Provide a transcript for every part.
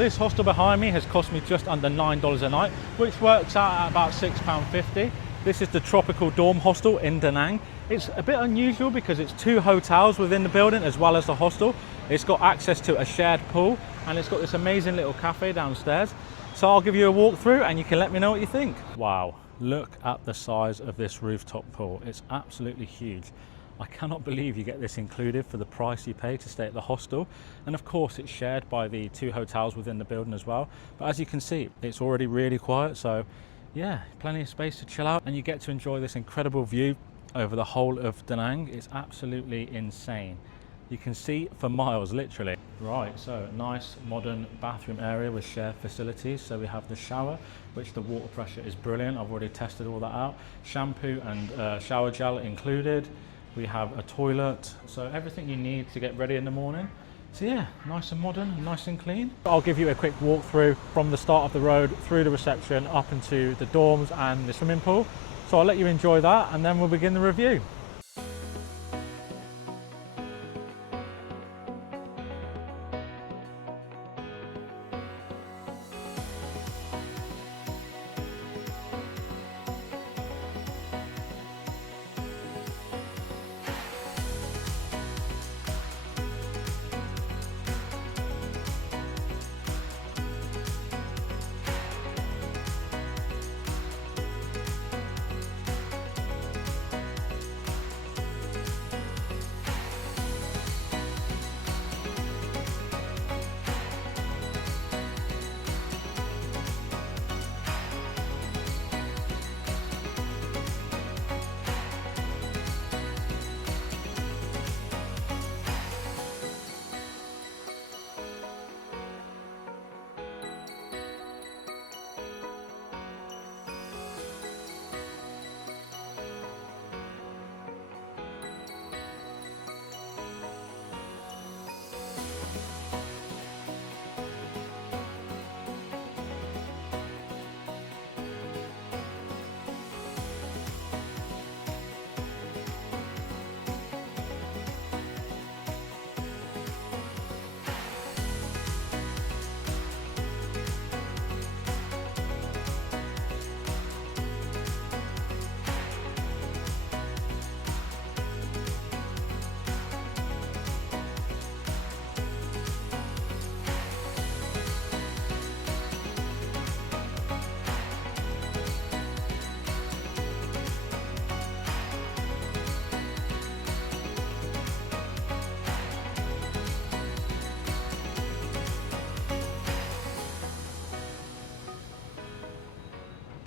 This hostel behind me has cost me just under $9 a night, which works out at about £6.50. This is the Tropical Dorm Hostel in Da Nang. It's a bit unusual because it's two hotels within the building as well as the hostel. It's got access to a shared pool and it's got this amazing little cafe downstairs. So I'll give you a walk through and you can let me know what you think. Wow, look at the size of this rooftop pool. It's absolutely huge. I cannot believe you get this included for the price you pay to stay at the hostel. And of course it's shared by the two hotels within the building as well. But as you can see, it's already really quiet. So yeah, plenty of space to chill out and you get to enjoy this incredible view over the whole of Da Nang. It's absolutely insane. You can see for miles, literally. Right, so nice modern bathroom area with shared facilities. So we have the shower, which the water pressure is brilliant. I've already tested all that out. Shampoo and shower gel included. We have a toilet, so everything you need to get ready in the morning. So yeah, nice and modern, nice and clean. I'll give you a quick walkthrough from the start of the road through the reception up into the dorms and the swimming pool. So I'll let you enjoy that and then we'll begin the review.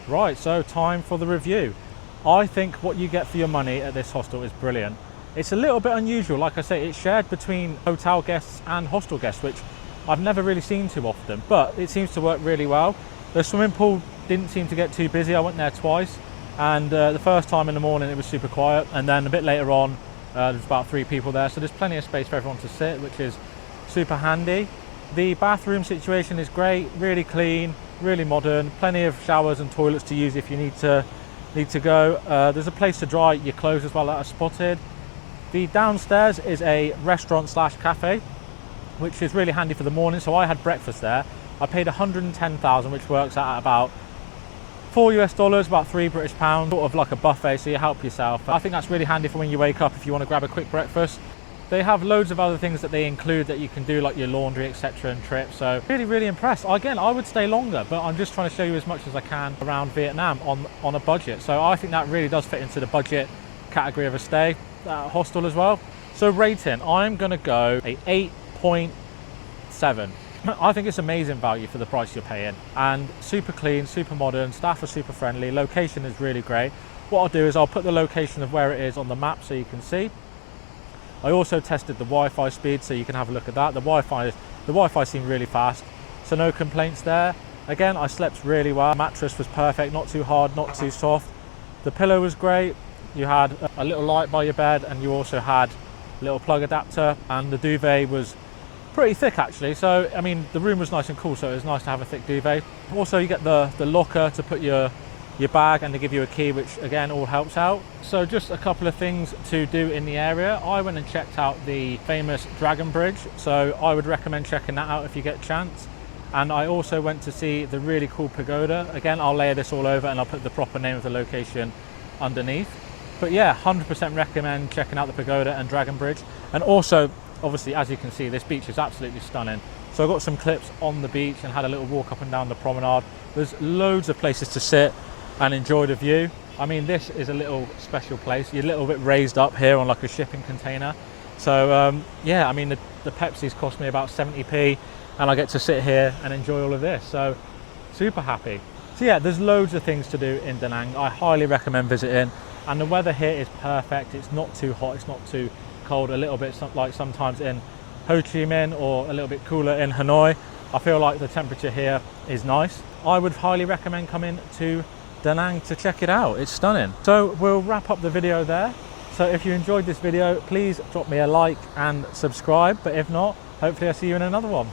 Right, so time for the review. I think what you get for your money at this hostel is brilliant. It's a little bit unusual, like I say, it's shared between hotel guests and hostel guests, which I've never really seen too often, but it seems to work really well. The swimming pool didn't seem to get too busy. I went there twice, and the first time in the morning it was super quiet, and then a bit later on there's about 3 people there, so there's plenty of space for everyone to sit, which is super handy. The bathroom situation is great, really clean, really modern, plenty of showers and toilets to use if you need to go. There's a place to dry your clothes as well that I spotted. The downstairs is a restaurant slash cafe, which is really handy for the morning. So I had breakfast there. I paid 110,000, which works out at about $4 US, about £3 British, sort of like a buffet, so you help yourself. I think that's really handy for when you wake up if you want to grab a quick breakfast. They have loads of other things that they include that you can do, like your laundry, etc. and trips. So really impressed. Again, I would stay longer, but I'm just trying to show you as much as I can around Vietnam on a budget. So I think that really does fit into the budget category of a stay hostel as well. So rating, I'm going to go a 8.7. I think it's amazing value for the price you're paying, and super clean, super modern, staff are super friendly, location is really great. What I'll do is I'll put the location of where it is on the map so you can see. I also tested the Wi-Fi speed, so you can have a look at that. The Wi-Fi seemed really fast, so no complaints there. Again, I slept really well. Mattress was perfect, not too hard, not too soft. The pillow was great. You had a little light by your bed, and you also had a little plug adapter, and the duvet was pretty thick actually. So I mean, the room was nice and cool, so it was nice to have a thick duvet. Also, you get the locker to put your bag, and they give you a key, which again all helps out. So just a couple of things to do in the area. I went and checked out the famous Dragon Bridge, so I would recommend checking that out if you get a chance. And I also went to see the really cool pagoda. Again, I'll layer this all over and I'll put the proper name of the location underneath. But yeah, 100% recommend checking out the pagoda and Dragon Bridge. And also, obviously, as you can see, this beach is absolutely stunning. So I got some clips on the beach and had a little walk up and down the promenade. There's loads of places to sit and enjoy the view. I mean, this is a little special place. You're a little bit raised up here on like a shipping container. So yeah, I mean, the Pepsi's cost me about 70p and I get to sit here and enjoy all of this. So super happy. So yeah, there's loads of things to do in Da Nang. I highly recommend visiting. And the weather here is perfect. It's not too hot, it's not too cold, a little bit like sometimes in Ho Chi Minh or a little bit cooler in Hanoi. I feel like the temperature here is nice. I would highly recommend coming to Da Nang to check it out. It's stunning. So we'll wrap up the video there. So if you enjoyed this video, please drop me a like and subscribe. But if not, hopefully I'll see you in another one.